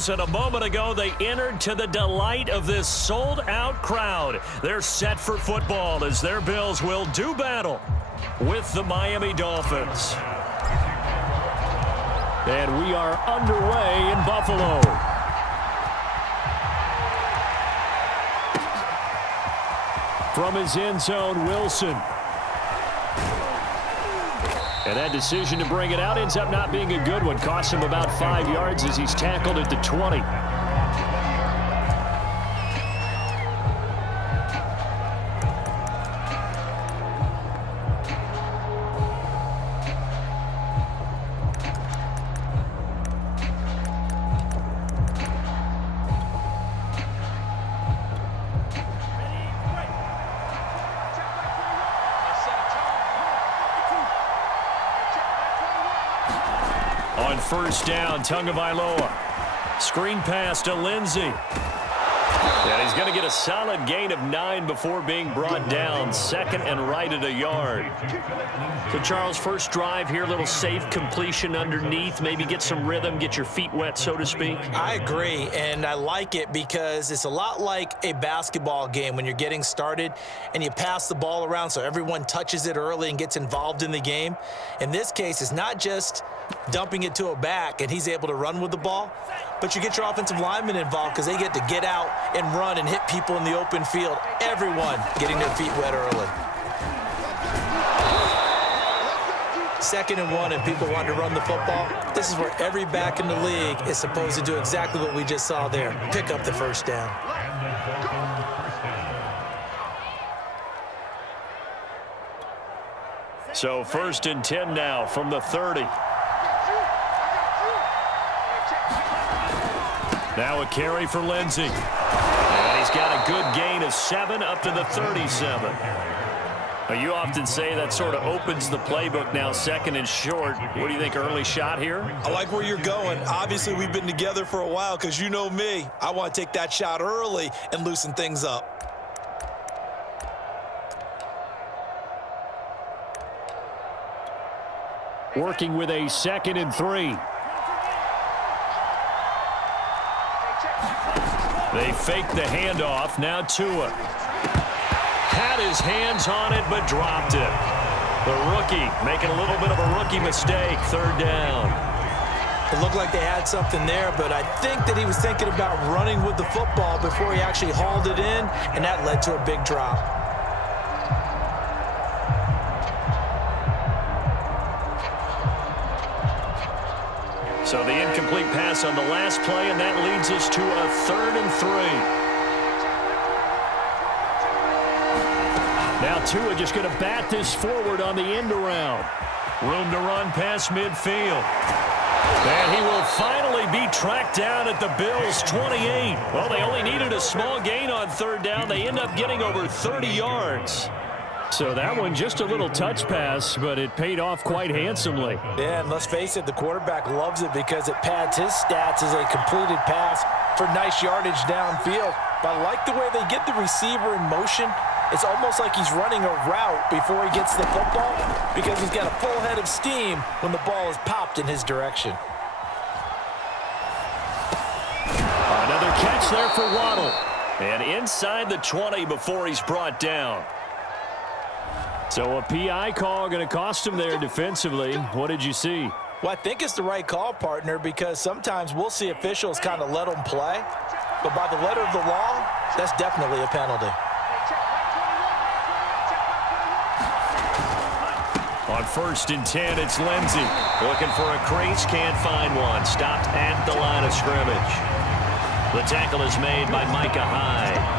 Bills, and a moment ago they entered to the delight of this sold-out crowd. They're set for football as their Bills will do battle with the Miami Dolphins. And we are underway in Buffalo. From his end zone, Wilson. And that decision to bring it out ends up not being a good one. Costs him about 5 yards as he's tackled at the 20. On first down, Tagovailoa. Screen pass to Lindsey. And he's going to get a solid gain of 9 before being brought down. Second and right at a yard. So, Charles, first drive here, a little safe completion underneath. Maybe get some rhythm, get your feet wet, so to speak. I agree, and I like it because it's a lot like a basketball game when you're getting started and you pass the ball around so everyone touches it early and gets involved in the game. In this case, it's not just dumping it to a back and he's able to run with the ball, but you get your offensive linemen involved because they get to get out and run and hit people in the open field. Everyone getting their feet wet early. 2nd and 1 and people want to run the football. This is where every back in the league is supposed to do exactly what we just saw there. Pick up the first down. So 1st and 10 now from the 30. Now a carry for Lindsey. And he's got a good gain of 7 up to the 37. Now, you often say that sort of opens the playbook now, 2nd and short. What do you think, early shot here? I like where you're going. Obviously, we've been together for a while because you know me. I want to take that shot early and loosen things up. Working with a 2nd and 3. They fake the handoff. Now Tua. Had his hands on it, but dropped it. The rookie making a little bit of a rookie mistake. 3rd down. It looked like they had something there, but I think that he was thinking about running with the football before he actually hauled it in, and that led to a big drop. So the incomplete pass on the last play, and that leads us to a 3rd and 3. Now Tua just going to bat this forward on the end around. Room to run past midfield. And he will finally be tracked down at the Bills' 28. Well, they only needed a small gain on 3rd down. They end up getting over 30 yards. So that one just a little touch pass, but it paid off quite handsomely. Yeah, and let's face it, the quarterback loves it because it pads his stats as a completed pass for nice yardage downfield. But I like the way they get the receiver in motion. It's almost like he's running a route before he gets the football because he's got a full head of steam when the ball is popped in his direction. Another catch there for Waddle. And inside the 20 before he's brought down. So a PI call going to cost him there defensively. What did you see? Well, I think it's the right call, partner, because sometimes we'll see officials kind of let them play. But by the letter of the law, that's definitely a penalty. On 1st and 10, it's Lindsey. Looking for a crease, can't find one. Stopped at the line of scrimmage. The tackle is made by Micah Hyde.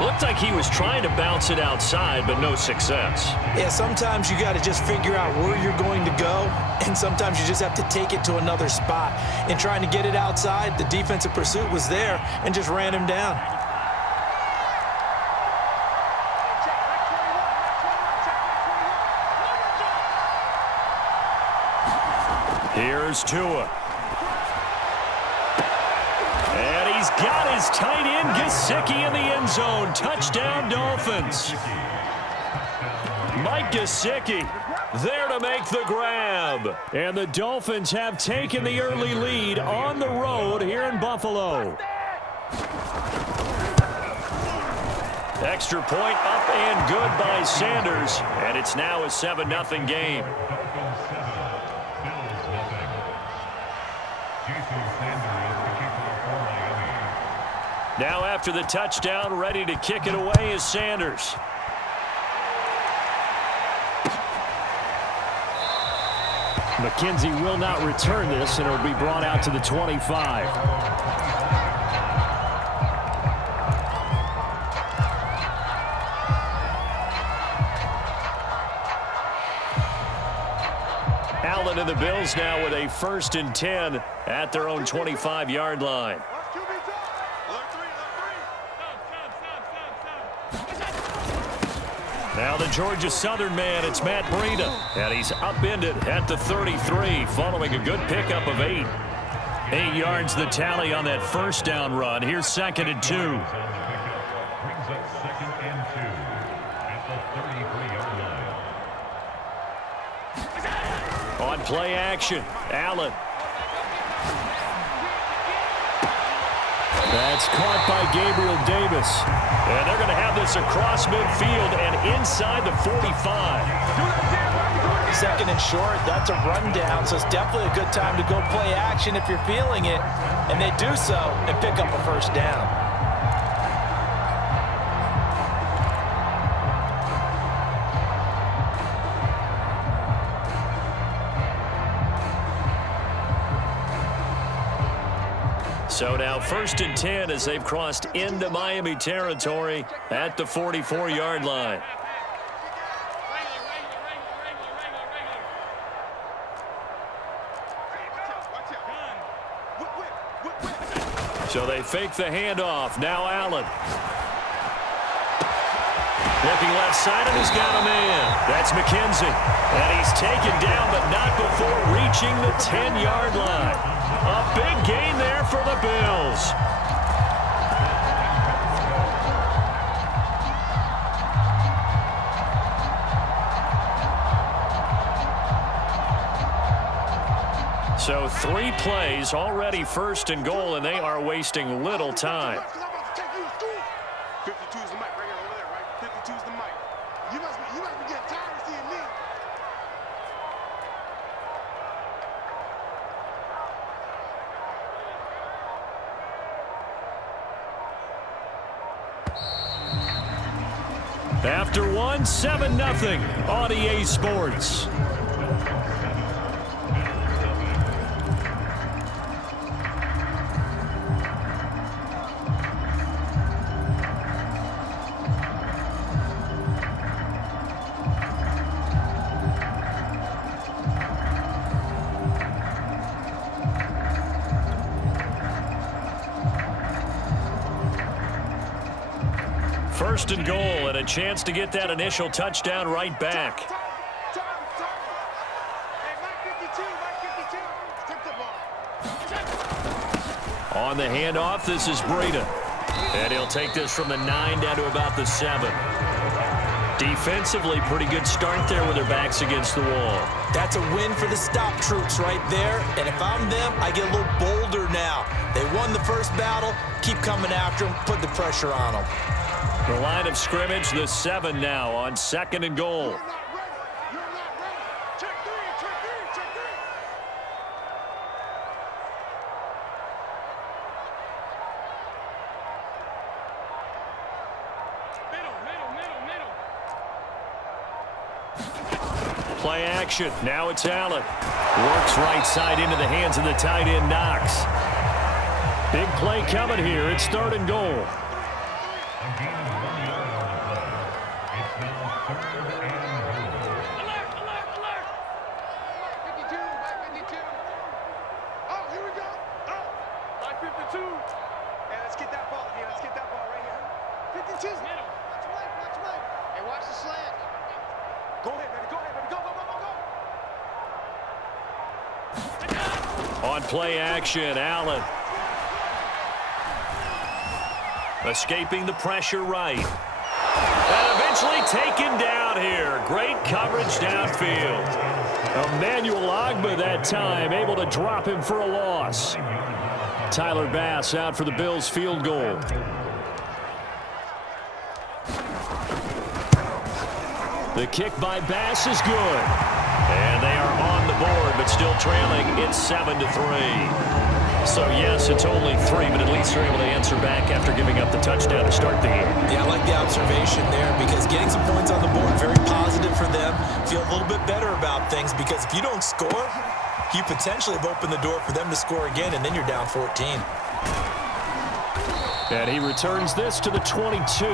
Looked like he was trying to bounce it outside, but no success. Yeah, sometimes you got to just figure out where you're going to go, and sometimes you just have to take it to another spot. In trying to get it outside, the defensive pursuit was there and just ran him down. Here's Tua. And he's got his tight end, Gesicki, in the end zone. Touchdown, Dolphins. Mike Gesicki there to make the grab. And the Dolphins have taken the early lead on the road here in Buffalo. Extra point up and good by Sanders, and it's now a 7-0 game. Now after the touchdown, ready to kick it away is Sanders. McKenzie will not return this, and it'll be brought out to the 25. Allen and the Bills now with a 1st and 10 at their own 25-yard line. Now the Georgia Southern man, it's Matt Breida, and he's upended at the 33 following a good pickup of 8. 8 yards the tally on that 1st down run. Here's 2nd and 2. Brings up 2nd and 2 at the 33-yard line. On play action, Allen. That's caught by Gabriel Davis. And they're going to have this across midfield and inside the 45. 2nd and short, that's a rundown, so it's definitely a good time to go play action if you're feeling it. And they do so and pick up a 1st down. So now 1st and 10 as they've crossed into Miami territory at the 44-yard line. So they fake the handoff. Now Allen. Looking left side, and he's got a man. That's McKenzie. And he's taken down, but not before reaching the 10-yard line. A big gain there for the Bills. So 3 plays, already 1st and goal, and they are wasting little time. 52 is the mic right here over there, right? 52 is the mic. You must be getting tired of seeing me. After 1, 7-0 on EA Sports. First and goal, and a chance to get that initial touchdown right back. On the handoff, this is Breida. And he'll take this from the 9 down to about the 7. Defensively, pretty good start there with their backs against the wall. That's a win for the stop troops right there. And if I'm them, I get a little bolder now. They won the first battle. Keep coming after them. Put the pressure on them. The line of scrimmage, the 7 now on 2nd and goal. Play action. Now it's Allen. Works right side into the hands of the tight end, Knox. Big play coming here. It's 3rd and goal. On play action, Allen. Escaping the pressure right. And eventually taken down here. Great coverage downfield. Emmanuel Ogbah that time, able to drop him for a loss. Tyler Bass out for the Bills field goal. The kick by Bass is good. And they are on the board, but still trailing. It's 7-3. So, yes, it's only 3, but at least they're able to answer back after giving up the touchdown to start the game. Yeah, I like the observation there because getting some points on the board, very positive for them. Feel a little bit better about things because if you don't score, you potentially have opened the door for them to score again, and then you're down 14. And he returns this to the 22.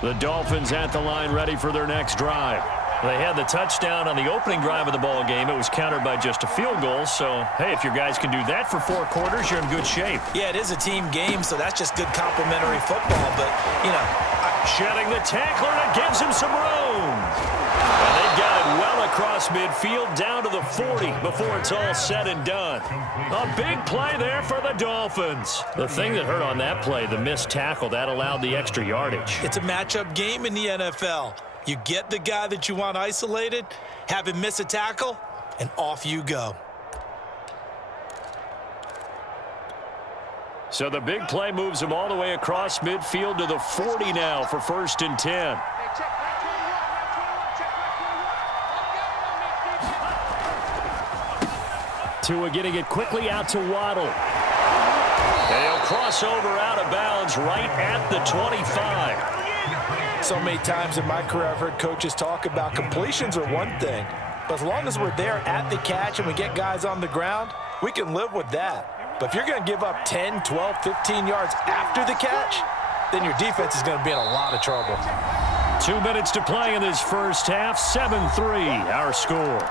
The Dolphins at the line ready for their next drive. They had the touchdown on the opening drive of the ball game. It was countered by just a field goal. So, hey, if your guys can do that for 4 quarters, you're in good shape. Yeah, it is a team game, so that's just good complimentary football. But, you know, shedding the tackler, and it gives him some room. And they've got it well across midfield, down to the 40 before it's all said and done. A big play there for the Dolphins. The thing that hurt on that play, the missed tackle, that allowed the extra yardage. It's a matchup game in the NFL. You get the guy that you want isolated, have him miss a tackle, and off you go. So the big play moves him all the way across midfield to the 40 now for 1st and 10. Tua getting it quickly out to Waddle. And he'll cross over out of bounds right at the 25. So many times in my career I've heard coaches talk about completions are one thing, but as long as we're there at the catch and we get guys on the ground, we can live with that. But if you're going to give up 10, 12, 15 yards after the catch, then your defense is going to be in a lot of trouble. 2 minutes to play in this first half. 7-3 our score.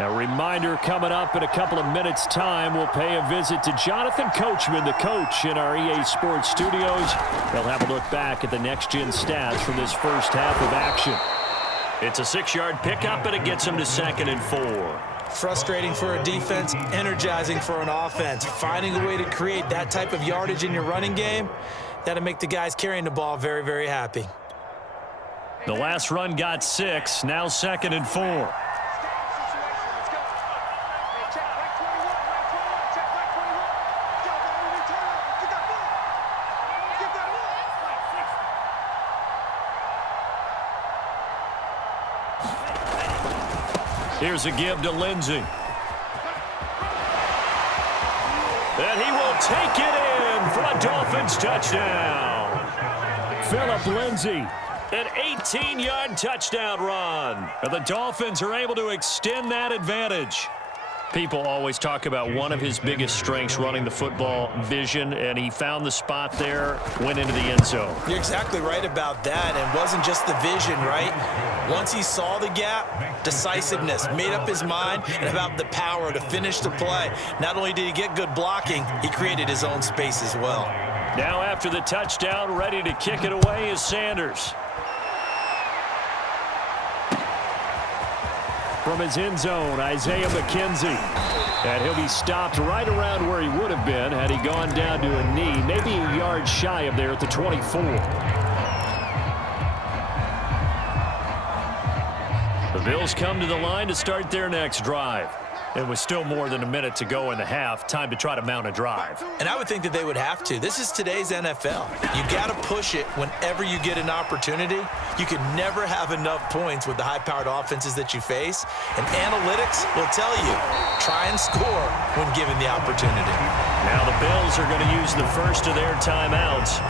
A reminder coming up in a couple of minutes' time. We'll pay a visit to Jonathan Coachman, the coach in our EA Sports studios. They'll have a look back at the next-gen stats from this first half of action. It's a 6-yard pickup, and it gets them to 2nd and 4. Frustrating for a defense, energizing for an offense. Finding a way to create that type of yardage in your running game, that'll make the guys carrying the ball very, very happy. The last run got 6, now 2nd and 4. Here's a give to Lindsey. And he will take it in for a Dolphins touchdown. Phillip Lindsey, an 18-yard touchdown run. And the Dolphins are able to extend that advantage. People always talk about one of his biggest strengths running the football, vision, and he found the spot there, went into the end zone. You're exactly right about that, and it wasn't just the vision, right? Once he saw the gap, decisiveness, made up his mind, and about the power to finish the play. Not only did he get good blocking, he created his own space as well. Now after the touchdown, ready to kick it away is Sanders. From his end zone, Isaiah McKenzie. And he'll be stopped right around where he would have been had he gone down to a knee, maybe a yard shy of there at the 24. The Bills come to the line to start their next drive. It was still more than a minute to go in the half. Time to try to mount a drive. And I would think that they would have to. This is today's NFL. You got to push it whenever you get an opportunity. You can never have enough points with the high-powered offenses that you face. And analytics will tell you, try and score when given the opportunity. Now the Bills are going to use the first of their timeouts.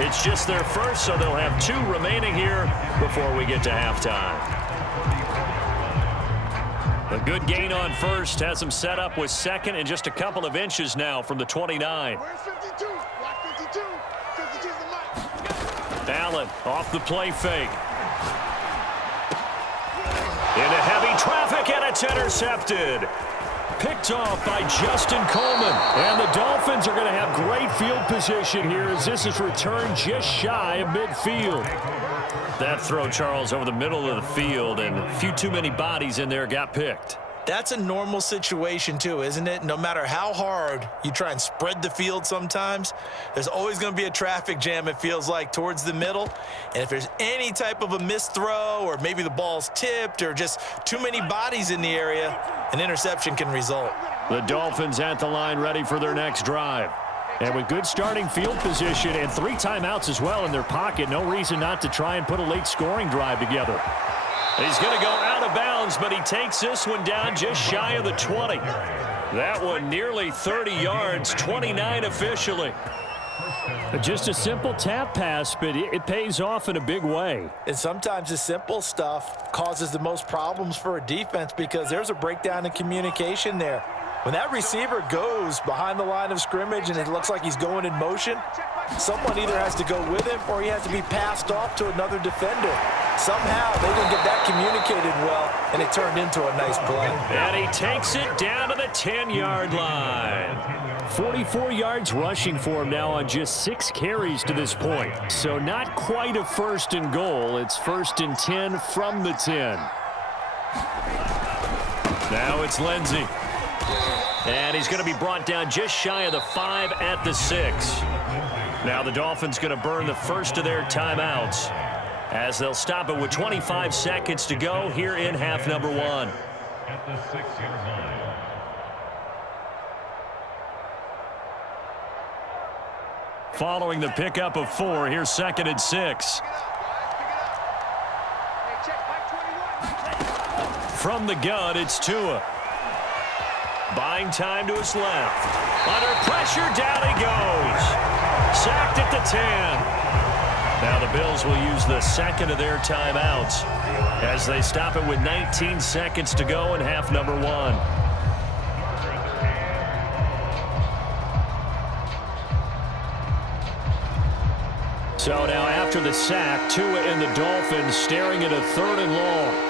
It's just their first, so they'll have 2 remaining here before we get to halftime. A good gain on first has them set up with second and just a couple of inches now from the 29. Where's 52? Block 52. 52's the mic. Allen off the play fake. Into heavy traffic, and it's intercepted. Picked off by Justin Coleman. And the Dolphins are going to have great field position here as this is returned just shy of midfield. That throw, Charles, over the middle of the field, and a few too many bodies in there got picked. That's a normal situation too, isn't it? No matter how hard you try and spread the field sometimes, there's always going to be a traffic jam, it feels like, towards the middle. And if there's any type of a missed throw or maybe the ball's tipped or just too many bodies in the area, an interception can result. The Dolphins at the line ready for their next drive. And with good starting field position and 3 timeouts as well in their pocket, no reason not to try and put a late scoring drive together. He's going to go out of bounds, but he takes this one down just shy of the 20. That one nearly 30 yards, 29 officially. Just a simple tap pass, but it pays off in a big way. And sometimes the simple stuff causes the most problems for a defense because there's a breakdown in communication there. When that receiver goes behind the line of scrimmage and it looks like he's going in motion, someone either has to go with him or he has to be passed off to another defender. Somehow they didn't get that communicated well, and it turned into a nice play. And he takes it down to the 10-yard line. 44 yards rushing for him now on just 6 carries to this point. So not quite a first and goal. It's 1st and 10 from the 10. Now it's Lindsey. And he's going to be brought down just shy of the 5 at the 6. Now the Dolphins going to burn the first of their timeouts as they'll stop it with 25 seconds to go here in half number 1. At the 6-yard line. Following the pickup of 4, here's 2nd and 6. From the gun, it's Tua. Buying time to his left. Under pressure, down he goes. Sacked at the 10. Now the Bills will use the second of their timeouts as they stop it with 19 seconds to go in half number 1. So now after the sack, Tua and the Dolphins staring at a 3rd and long.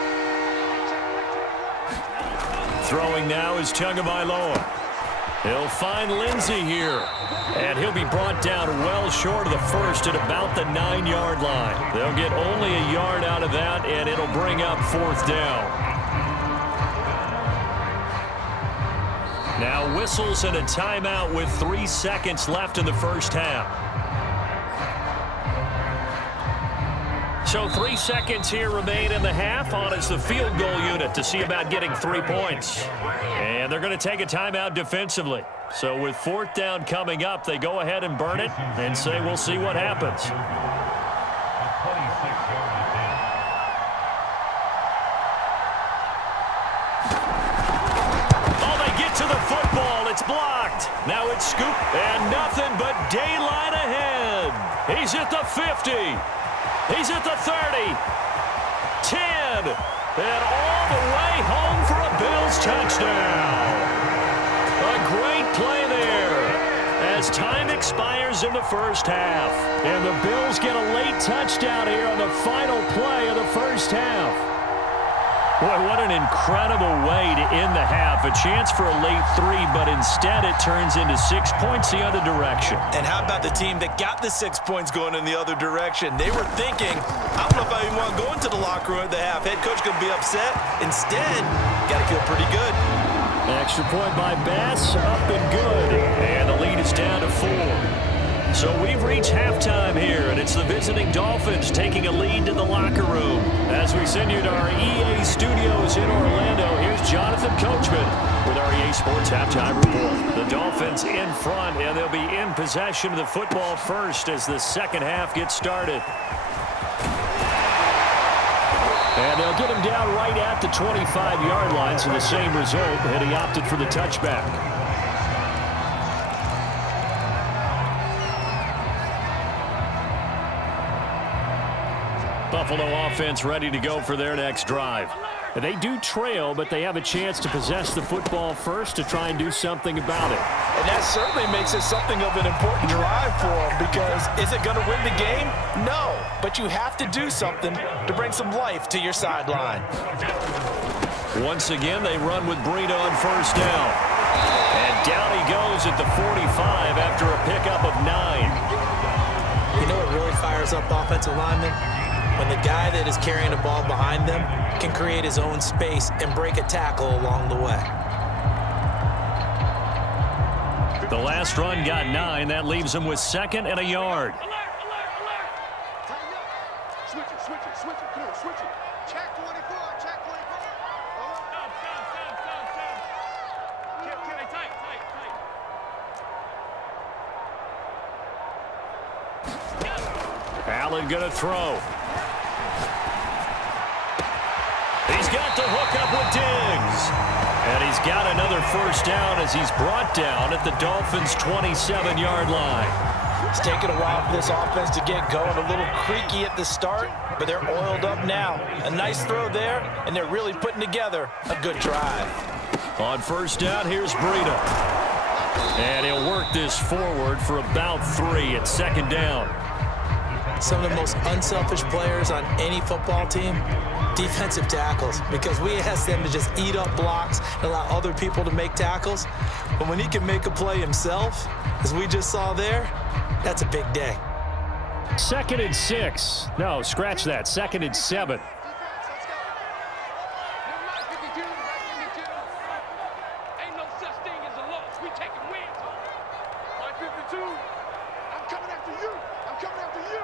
Throwing now is Tagovailoa. He'll find Lindsey here. And he'll be brought down well short of the first at about the 9-yard line. They'll get only a yard out of that, and it'll bring up 4th down. Now whistles and a timeout with 3 seconds left in the first half. So 3 seconds here remain in the half. On is the field goal unit to see about getting 3 points. And they're going to take a timeout defensively. So with 4th down coming up, they go ahead and burn it and say we'll see what happens. Oh, they get to the football. It's blocked. Now it's scooped and nothing but daylight ahead. He's at the 50. He's at the 30, 10, and all the way home for a Bills touchdown. A great play there as time expires in the first half. And the Bills get a late touchdown here on the final play of the first half. Boy, what an incredible way to end the half. A chance for a late 3, but instead it turns into 6 points the other direction. And how about the team that got the 6 points going in the other direction? They were thinking, I don't know if I even want to go into the locker room at the half. Head coach going to be upset. Instead, got to feel pretty good. Extra point by Bass, up and good. And the lead is down to 4. So we've reached halftime here, and it's the visiting Dolphins taking a lead to the locker room. As we send you to our EA studios in Orlando, here's Jonathan Coachman with our EA Sports Halftime Report. The Dolphins in front, and they'll be in possession of the football first as the second half gets started. And they'll get him down right at the 25-yard line, so the same result, and he opted for the touchback. Buffalo offense ready to go for their next drive. They do trail, but they have a chance to possess the football first to try and do something about it. And that certainly makes it something of an important drive for them, because is it going to win the game? No, but you have to do something to bring some life to your sideline. Once again, they run with Breida on first down. And down he goes at the 45 after a pickup of 9. You know what really fires up offensive linemen? When the guy that is carrying the ball behind them can create his own space and break a tackle along the way. The last run got 9. That leaves him with 2nd and a yard. Switch it, switch it, switch it. Come on, switch it. Check 24, check 24. Allen going to throw. He's got the hook up with Diggs. And he's got another first down as he's brought down at the Dolphins' 27-yard line. It's taken a while for this offense to get going, a little creaky at the start, but they're oiled up now. A nice throw there, and they're really putting together a good drive. On first down, here's Breida. And he'll work this forward for about 3 at 2nd down. Some of the most unselfish players on any football team, defensive tackles, because we ask them to just eat up blocks and allow other people to make tackles. But when he can make a play himself, as we just saw there, that's a big day. 2nd and 6. No, scratch that. 2nd and 7. Ain't no such thing as a loss. We taking wins home. 52. I'm coming after you. I'm coming after you.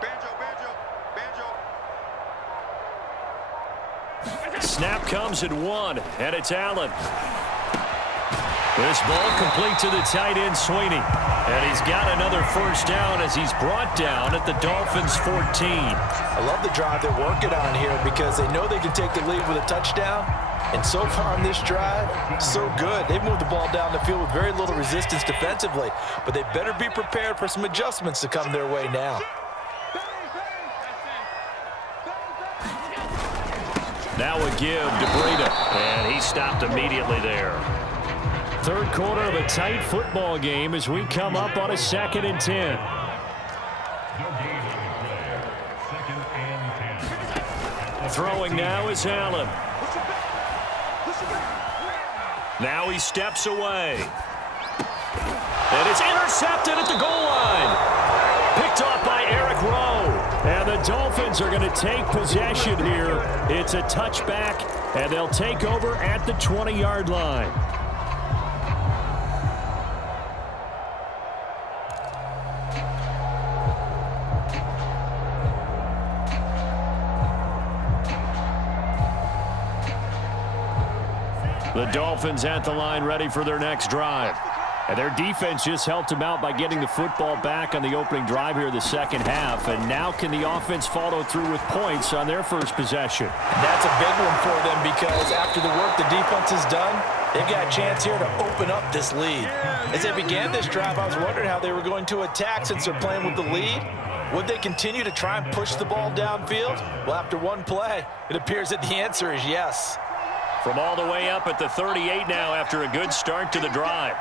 Banjo, banjo, banjo. Snap comes at 1, and it's Allen. This ball complete to the tight end, Sweeney. And he's got another first down as he's brought down at the Dolphins' 14. I love the drive they're working on here because they know they can take the lead with a touchdown. And so far on this drive, so good. They've moved the ball down the field with very little resistance defensively. But they better be prepared for some adjustments to come their way now. Now a give to Breida, and he stopped immediately there. Third quarter of a tight football game as we come up on a 2nd and 10. Throwing now is Allen. Now he steps away. And it's intercepted at the goal line. Picked off by Eric Rowe. And the Dolphins are going to take possession here. It's a touchback, and they'll take over at the 20-yard line. The Dolphins at the line ready for their next drive. And their defense just helped them out by getting the football back on the opening drive here in the second half. And now can the offense follow through with points on their first possession? That's a big one for them because after the work the defense has done, they've got a chance here to open up this lead. As they began this drive, I was wondering how they were going to attack since they're playing with the lead. Would they continue to try and push the ball downfield? Well, after one play, it appears that the answer is yes. From all the way up at the 38 now after a good start to the drive.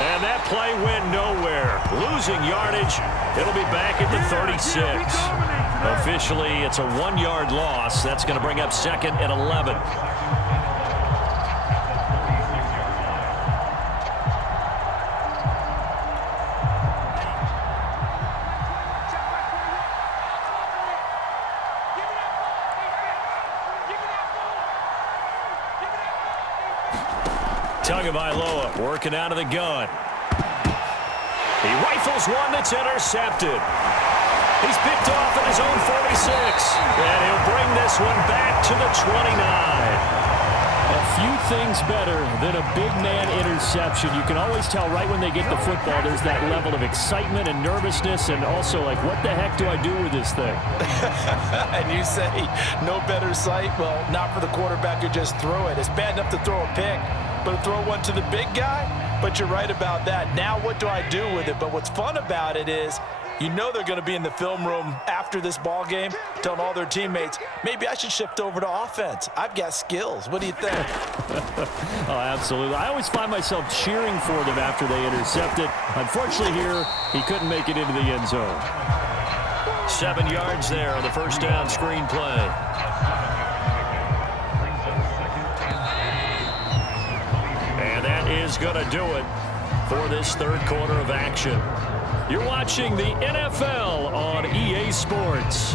And that play went nowhere. Losing yardage. It'll be back at the 36. Officially, it's a 1-yard loss. That's going to bring up 2nd and 11. Tagovailoa working out of the gun. He rifles one that's intercepted. He's picked off at his own 46. And he'll bring this one back to the 29. Well, few things better than a big man interception. You can always tell right when they get the football, there's that level of excitement and nervousness and also like, what the heck do I do with this thing? And you say, no better sight? Well, not for the quarterback who just threw it. It's bad enough to throw a pick, but to throw one to the big guy? But you're right about that. Now what do I do with it? But what's fun about it is, you know they're going to be in the film room after this ball game telling all their teammates, maybe I should shift over to offense. I've got skills. What do you think? Oh, absolutely. I always find myself cheering for them after they intercept it. Unfortunately here, he couldn't make it into the end zone. 7 yards there on the first down screen play. And that is going to do it for this third quarter of action. You're watching the NFL on EA Sports.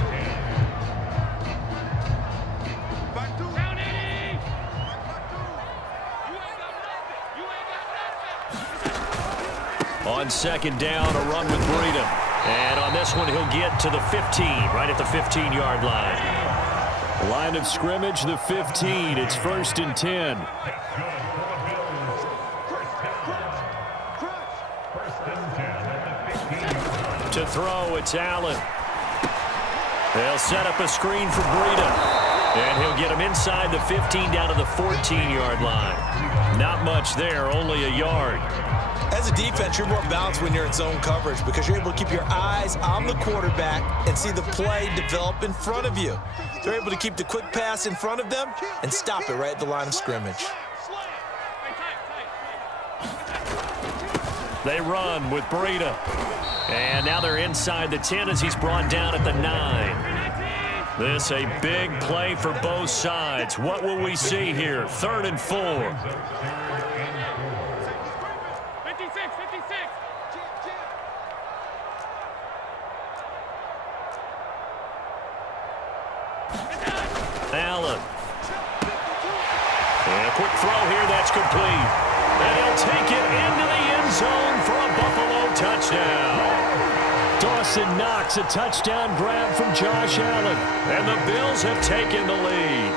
On second down, a run with Breida. And on this one, he'll get to the 15, right at the 15-yard line. Line of scrimmage, the 15. It's 1st and 10. To throw, it's Allen. They'll set up a screen for Breida. And he'll get him inside the 15 down to the 14-yard line. Not much there, only a yard. As a defense, you're more balanced when you're in zone coverage because you're able to keep your eyes on the quarterback and see the play develop in front of you. They're able to keep the quick pass in front of them and stop it right at the line of scrimmage. They run with Breida. And now they're inside the 10 as he's brought down at the 9. This a big play for both sides. What will we see here? 3rd and 4. 56. Allen. And a quick throw here, that's complete. And he'll take it into the end zone for a Buffalo touchdown. Dawson Knox, a touchdown grab from Josh Allen. And the Bills have taken the lead.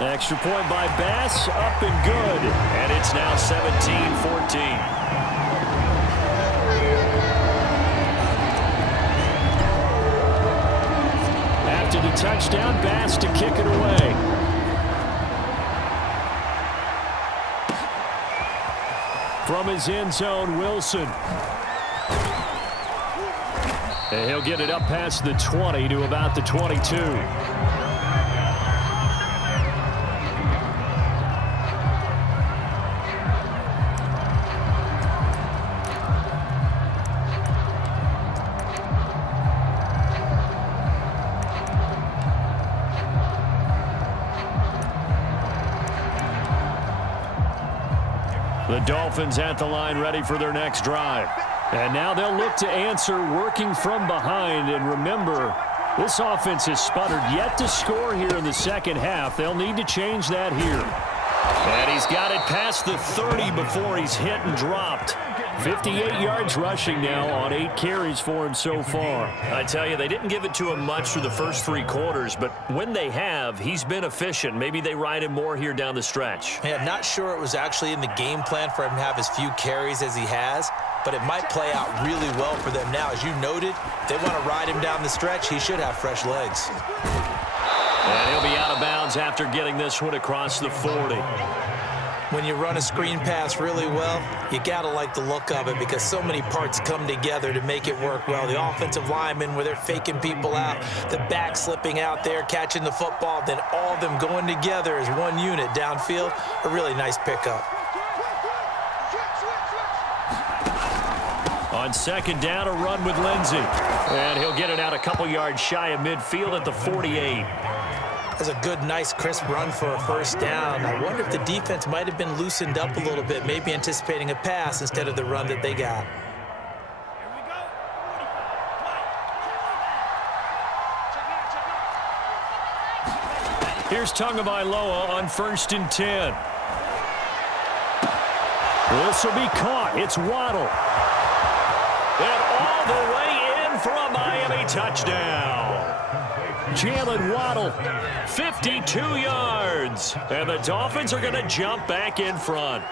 Extra point by Bass, up and good. And it's now 17-14. After the touchdown, Bass to kick it away. From his end zone, Wilson. And he'll get it up past the 20 to about the 22. The Dolphins at the line ready for their next drive. And now they'll look to answer working from behind. And remember, this offense has sputtered yet to score here in the second half. They'll need to change that here. And he's got it past the 30 before he's hit and dropped. 58 yards rushing now on 8 carries for him so far. I tell you, they didn't give it to him much through the first 3 quarters, but when they have, he's been efficient. Maybe they ride him more here down the stretch. Yeah, I'm not sure it was actually in the game plan for him to have as few carries as he has, but it might play out really well for them now. As you noted, if they want to ride him down the stretch, he should have fresh legs. And he'll be out of bounds after getting this one across the 40. When you run a screen pass really well, you got to like the look of it because so many parts come together to make it work well. The offensive linemen, where they're faking people out, the back slipping out there, catching the football, then all of them going together as one unit downfield. A really nice pickup. On second down, a run with Lindsey. And he'll get it out a couple yards shy of midfield at the 48. That's a good, nice, crisp run for a first down. I wonder if the defense might have been loosened up a little bit, maybe anticipating a pass instead of the run that they got. Here's Tagovailoa on 1st and 10. This will be caught. It's Waddle. And all the way in for a Miami touchdown. Jalen Waddle, 52 yards. And the Dolphins are going to jump back in front.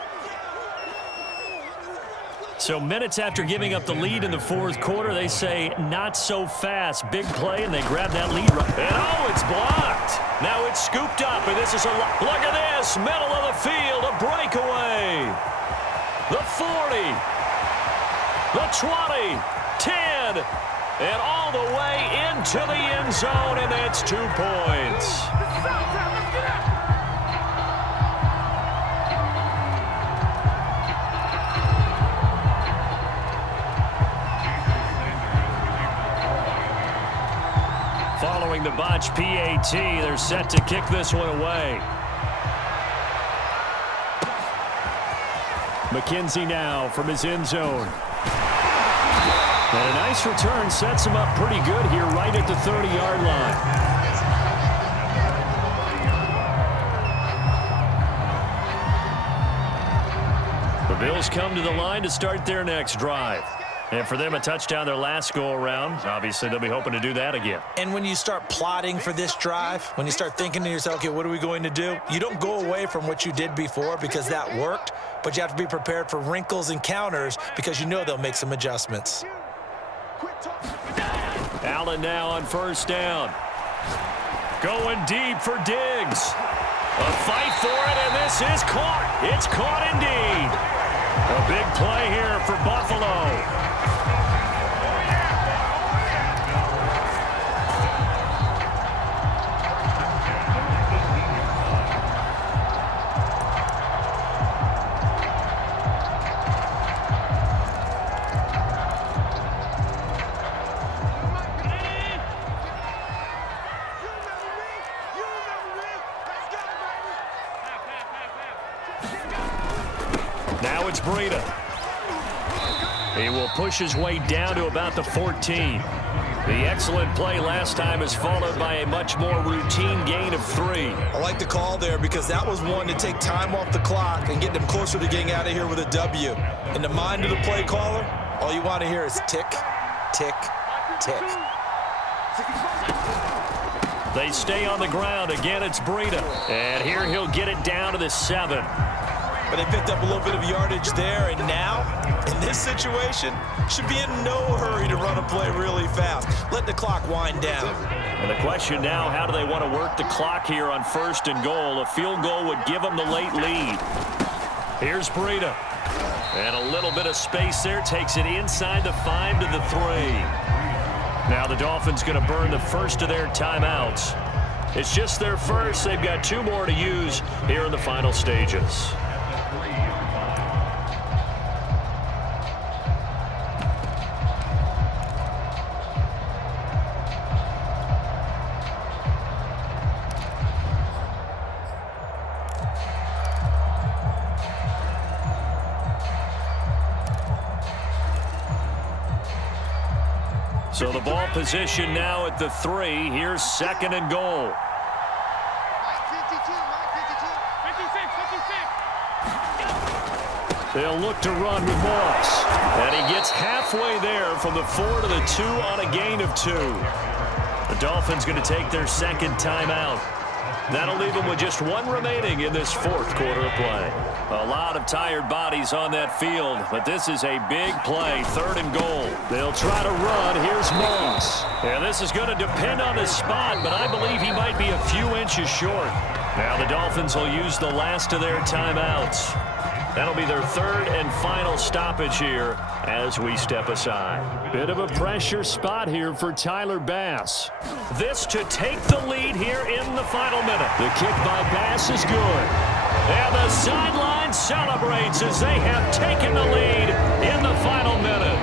So minutes after giving up the lead in the fourth quarter, they say not so fast. Big play, and they grab that lead. And oh, it's blocked. Now it's scooped up, and this is a look at this. Middle of the field, a breakaway. The 40, the 20, 10, and all the way into the end zone, and that's 2 points. Following the botch PAT, they're set to kick this one away. McKenzie now from his end zone. And a nice return sets him up pretty good here right at the 30-yard line. The Bills come to the line to start their next drive. And for them, a touchdown their last go-around. Obviously, they'll be hoping to do that again. And when you start plotting for this drive, when you start thinking to yourself, okay, what are we going to do? You don't go away from what you did before because that worked, but you have to be prepared for wrinkles and counters because you know they'll make some adjustments. Allen now on first down. Going deep for Diggs. A fight for it, and this is caught. It's caught indeed. A big play here for Buffalo. Now it's Breida. He will push his way down to about the 14. The excellent play last time is followed by a much more routine gain of 3. I like the call there because that was one to take time off the clock and get them closer to getting out of here with a W. In the mind of the play caller, all you want to hear is tick, tick, tick. They stay on the ground. Again, it's Breida. And here he'll get it down to the 7. But they picked up a little bit of yardage there, and now, in this situation, should be in no hurry to run a play really fast. Let the clock wind down. And the question now, how do they want to work the clock here on first and goal? A field goal would give them the late lead. Here's Breida. And a little bit of space there. Takes it inside the 5 to the 3. Now the Dolphins going to burn the first of their timeouts. It's just their first. They've got 2 more to use here in the final stages. So the ball position now at the 3. Here's second and goal. They'll look to run with Moss. And he gets halfway there from the 4 to the 2 on a gain of 2. The Dolphins going to take their second timeout. That'll leave them with just 1 remaining in this fourth quarter of play. A lot of tired bodies on that field, but this is a big play, 3rd and goal. They'll try to run. Here's Moss. And this is going to depend on his spot, but I believe he might be a few inches short. Now the Dolphins will use the last of their timeouts. That'll be their 3rd and final stoppage here as we step aside. Bit of a pressure spot here for Tyler Bass. This to take the lead here in the final minute. The kick by Bass is good. And the sideline celebrates as they have taken the lead in the final minute.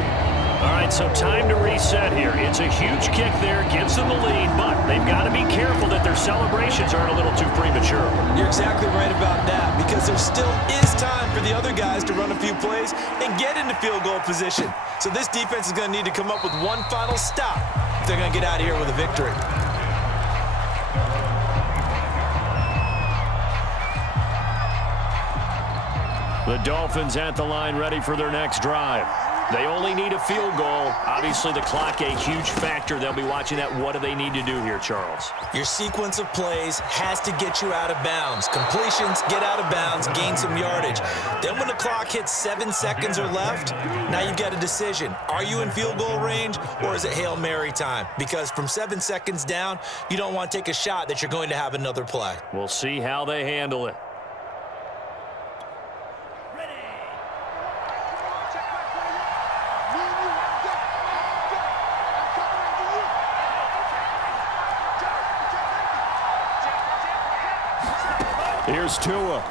All right, so time to reset here. It's a huge kick there, gives them the lead, but they've got to be careful that their celebrations aren't a little too premature. You're exactly right about that because there still is time for the other guys to run a few plays and get into field goal position. So this defense is going to need to come up with one final stop if they're going to get out of here with a victory. The Dolphins at the line ready for their next drive. They only need a field goal. Obviously, the clock a huge factor. They'll be watching that. What do they need to do here, Charles? Your sequence of plays has to get you out of bounds. Completions, get out of bounds, gain some yardage. Then when the clock hits 7 seconds or left, now you've got a decision. Are you in field goal range, or is it Hail Mary time? Because from 7 seconds down, you don't want to take a shot that you're going to have another play. We'll see how they handle it. Here's Tua.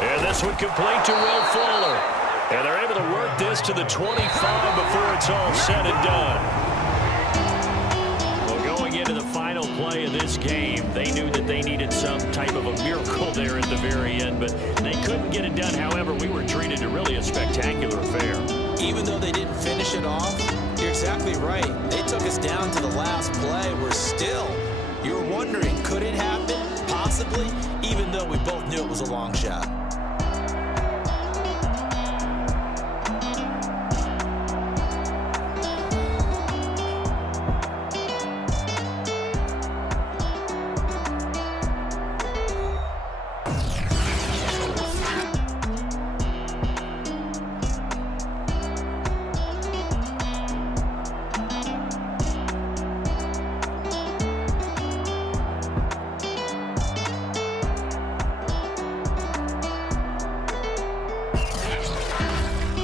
And this one complete to Will Fuller. And they're able to work this to the 25 before it's all said and done. Well, going into the final play of this game, they knew that they needed some type of a miracle there at the very end, but they couldn't get it done. However, we were treated to really a spectacular affair. Even though they didn't finish it off, you're exactly right. They took us down to the last play. We're still, you're wondering, could it happen? Possibly, even though we both knew it was a long shot.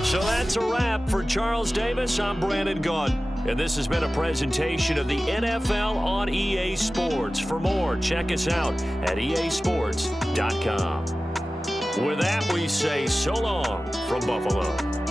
So that's a wrap for Charles Davis. I'm Brandon Gaudin, and this has been a presentation of the NFL on EA Sports. For more, check us out at easports.com. With that, we say so long from Buffalo.